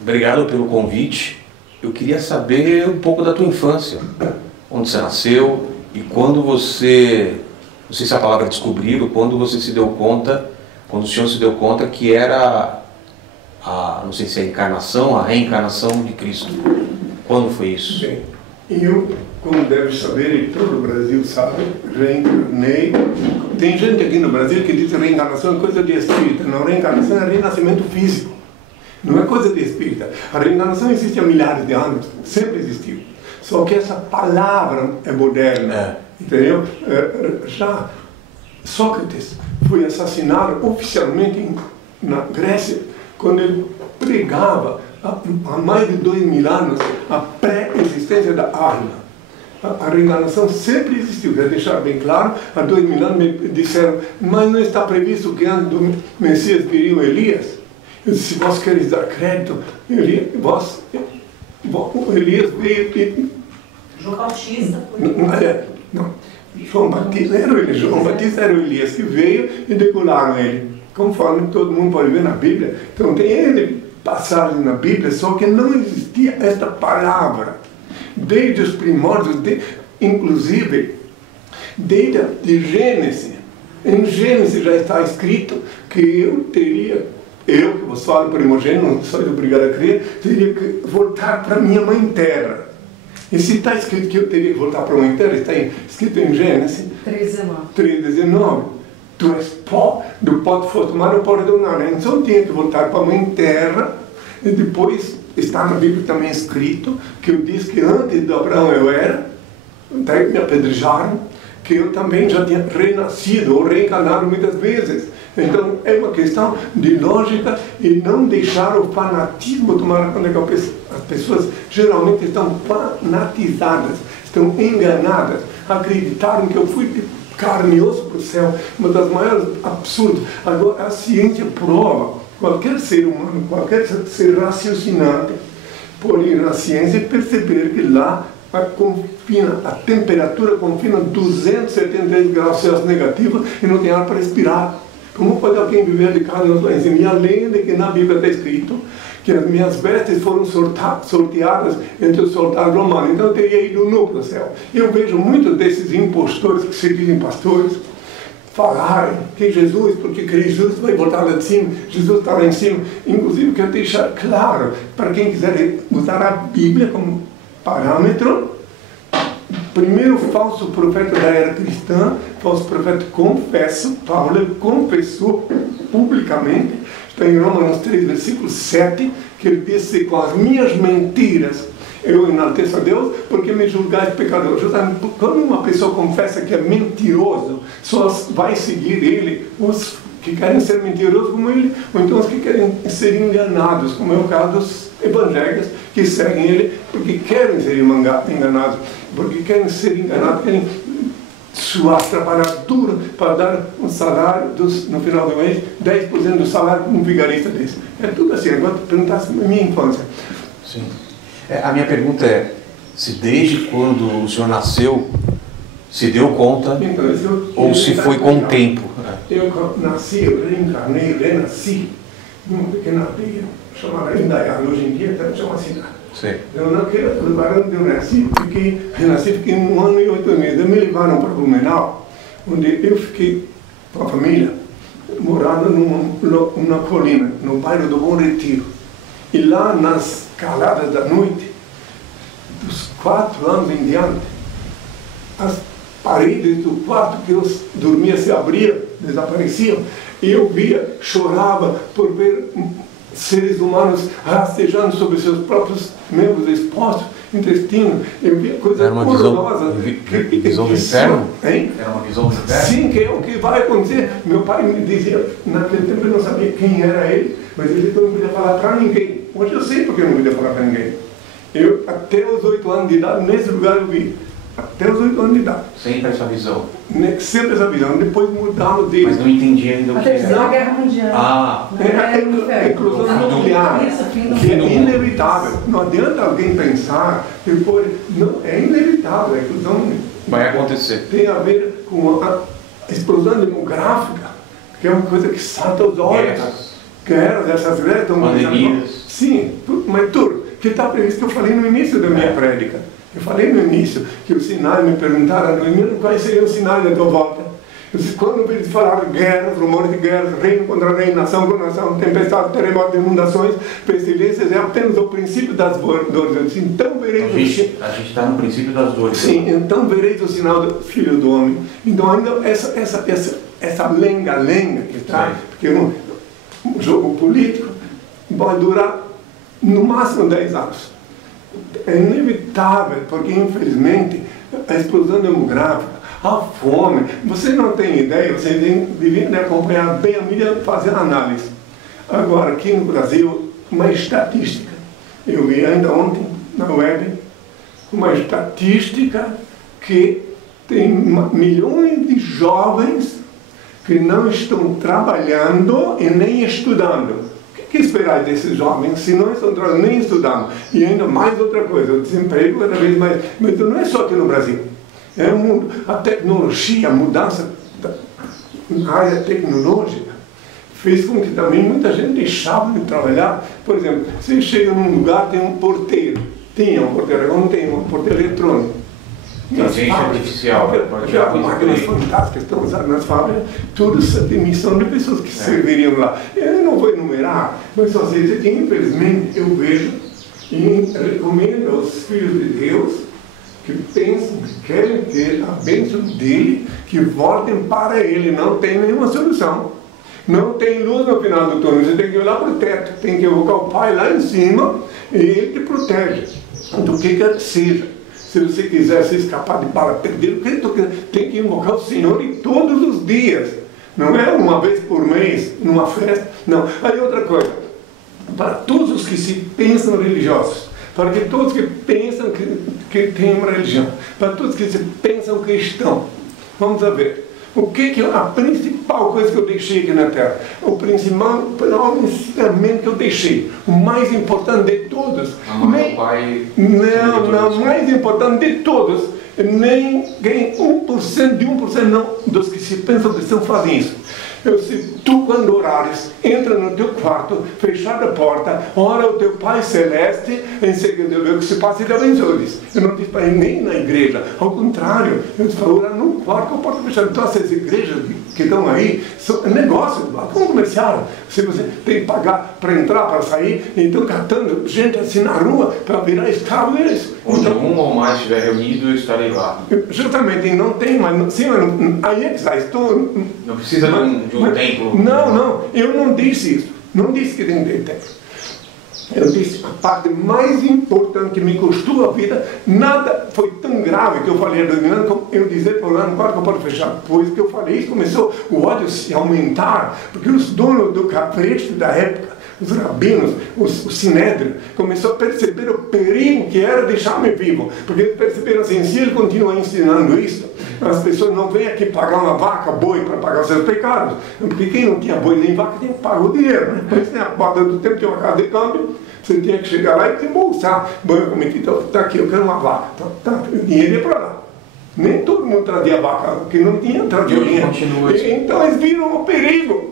Obrigado pelo convite. Eu queria saber um pouco da tua infância. Onde você nasceu e quando você, não sei se a palavra descobriu, quando você se deu conta, quando o senhor se deu conta que era não sei se é a encarnação, a reencarnação de Cristo. Quando foi isso? Bem, eu, como deve saber, e todo o Brasil sabe, reencarnei. Tem gente aqui no Brasil que diz que reencarnação é coisa de espírita. Não, reencarnação é renascimento físico. Não é coisa de espírita. A reencarnação existe há milhares de anos, sempre existiu. Só que essa palavra é moderna, entendeu? Já Sócrates foi assassinado oficialmente na Grécia, quando ele pregava há mais de 2000 anos a pré-existência da alma. A reencarnação sempre existiu, quero deixar bem claro. Há 2000 anos me disseram, mas não está previsto que antes do Messias viria o Elias? Eu disse, se vós queres dar crédito, Elias veio e... João Batista foi. Não. João Batista era o Elias. João Batista era o Elias que veio e decolaram ele. Conforme todo mundo pode ver na Bíblia. Então tem N passagens na Bíblia, só que não existia esta palavra. Desde os primórdios, inclusive, desde Gênesis. Em Gênesis já está escrito que eu que vos falo primogênito, não sou obrigado a crer, teria que voltar para minha mãe terra. E se está escrito que eu teria que voltar para a mãe terra, está escrito em Gênesis 3:19. Tu és pó, do pó tu foste tomado, o pó retornar. Então eu tinha que voltar para a mãe terra, e depois está na Bíblia também escrito que eu disse que antes de Abraão eu era, até me apedrejaram, que eu também já tinha renascido ou reencarnado muitas vezes. Então é uma questão de lógica e não deixar o fanatismo tomar conta, que as pessoas geralmente estão fanatizadas, estão enganadas, acreditaram que eu fui de carne e osso para o céu, uma das maiores absurdos. Agora a ciência prova, qualquer ser humano, qualquer ser raciocinante, pode ir na ciência e perceber que lá a temperatura confina 273 graus Celsius negativos e não tem ar para respirar. Como pode alguém viver de carne e osso? E além de que na Bíblia está escrito que as minhas vestes foram sorteadas entre os soldados romanos, então eu teria ido nu para o céu. Eu vejo muitos desses impostores que se dizem pastores falarem que Jesus, porque Jesus vai voltar lá de cima, Jesus está lá em cima. Inclusive, quero deixar claro para quem quiser usar a Bíblia como parâmetro. Primeiro falso profeta da era cristã, falso profeta confesso, Paulo confessou publicamente, está em Romanos 3, versículo 7, que ele disse, com as minhas mentiras eu enalteço a Deus, porque me julgais pecador. Justamente quando uma pessoa confessa que é mentiroso, só vai seguir ele os que querem ser mentirosos como ele, ou então os que querem ser enganados, como é o caso dos evangélicos, que seguem ele porque querem ser enganados, porque querem ser enganados, querem suar, trabalhar duro para dar um salário, no final do mês, 10% do salário para um vigarista desse. É tudo assim. Agora, perguntasse a minha infância. Sim. A minha pergunta é, se desde quando o senhor nasceu, se deu conta, então, ou se foi com o tempo? Eu nasci, eu reencarnei, renasci numa pequena aldeia chamada Indaial, hoje em dia até chama cidade. Sim. Eu naquele lugar onde eu renasci, fiquei 1 ano e 8 meses. Me levaram para Blumenau, onde eu fiquei com a família, morando numa colina, no bairro do Bom Retiro. E lá nas caladas da noite, dos 4 anos em diante, as paredes do quarto que eu dormia se abriam, desapareciam, e eu via, chorava por ver seres humanos rastejando sobre seus próprios membros expostos, intestino. Eu via coisas horrorosas. Visão do inferno? Hein? Era uma visão do inferno? Sim, que é o que vai acontecer. Meu pai me dizia, naquele tempo eu não sabia quem era ele, mas ele não podia falar para ninguém. Hoje eu sei porque eu não podia falar para ninguém. Eu, até os 8 anos de idade, nesse lugar eu vi. Até os 8 anos de idade. Sempre essa visão? Sempre essa visão. Depois mudaram de... Mas não entendi ainda o que era. A Guerra Mundial. É a eclosão nuclear, que é inevitável. Não adianta alguém pensar que não, é inevitável. A eclosão vai acontecer. Tem a ver com a explosão demográfica, que é uma coisa que salta aos olhos. guerras, essas guerras estão... Pandemias. Sim, mas tudo que está previsto, que eu falei no início da minha prédica. Eu falei no início que os sinais me perguntaram, quais seriam os sinais da tua volta? Eu disse, quando eu ouvi falar de guerras, rumores de guerras, reino contra reino, nação contra nação, tempestade, terremotos, inundações, pestilências, é apenas o princípio das dores. Eu disse, então vereis a gente está no princípio das dores. Sim, então vereis o sinal do Filho do Homem. Então ainda essa lenga-lenga que está, porque um jogo político vai durar no máximo 10 anos. É inevitável, porque infelizmente a explosão demográfica, a fome, você não tem ideia, você devia acompanhar bem a mídia, fazer análise. Agora, aqui no Brasil, uma estatística, eu vi ainda ontem na web, uma estatística que tem milhões de jovens que não estão trabalhando e nem estudando. O que esperar desses jovens se não estão trabalhando nem estudando? E ainda mais outra coisa, o desemprego cada vez mais. Mas não é só aqui no Brasil. É o mundo. A tecnologia, a mudança na área tecnológica fez com que também muita gente deixava de trabalhar. Por exemplo, você chega num lugar, tem um porteiro. Tinha um porteiro, agora não tem, um porteiro eletrônico. Inteligência artificial. Aquelas máquinas fantásticas que estão usadas nas fábricas, tudo essa demissão de pessoas que serviriam lá. Eu não vou enumerar, mas só sei dizer que, infelizmente, eu vejo e recomendo aos filhos de Deus que pensam, que querem ter a bênção dele, que voltem para ele. Não tem nenhuma solução. Não tem luz no final do túnel. Você tem que olhar para o teto, tem que evocar o Pai lá em cima e ele te protege do que quer que seja. Se você quiser se escapar de bala perdida, tem que invocar o Senhor em todos os dias. Não é uma vez por mês, numa festa. Não. Aí outra coisa, para todos os que se pensam religiosos, para que todos que pensam que têm uma religião, para todos que se pensam cristãos, vamos ver. O que é a principal coisa que eu deixei aqui na Terra? O principal ensinamento que eu deixei, o mais importante de todos. Amar o Pai. Não, mais importante de todos. Ninguém, 1% de 1% não, dos que se pensam cristãos fazem isso. Se tu, quando orares, entra no teu quarto, fechar a porta, ora o teu Pai Celeste, em seguida eu ver o que se passa e te abençoe. Eu não disse para nem na igreja, ao contrário, eu disse para orar no quarto com a porta fechada. Então essas igrejas que estão aí, são negócio, como comercial. Se você tem que pagar para entrar, para sair, então catando gente assim na rua para virar escravo deles. Onde então, um ou mais estiver reunido, eu estarei lá. Justamente, não tem, mas sim, aí é que está. Não precisa de um templo. Não, eu não disse isso. Não disse que tem que ter templo. Eu disse a parte mais importante que me custou a vida, nada foi tão grave que eu falei a dominante como eu dizer para o ano quarto que eu posso fechar. Depois que eu falei isso, começou o ódio a se aumentar, porque os donos do capricho da época, os rabinos, o sinédrio, começou a perceber o perigo que era deixar-me vivo. Porque eles perceberam assim, se ele continua ensinando isso, as pessoas não vêm aqui pagar uma vaca, boi, para pagar os seus pecados. Porque quem não tinha boi nem vaca, tem que pagar o dinheiro. Né? Por isso tem a porta do tempo, tinha uma casa de câmbio, você tinha que chegar lá e desembolsar. Bom, eu cometi, então, tá aqui, eu quero uma vaca. Tá, o dinheiro ia para lá. Nem todo mundo trazia vaca, porque não tinha, trazia dinheiro. Então eles viram o perigo.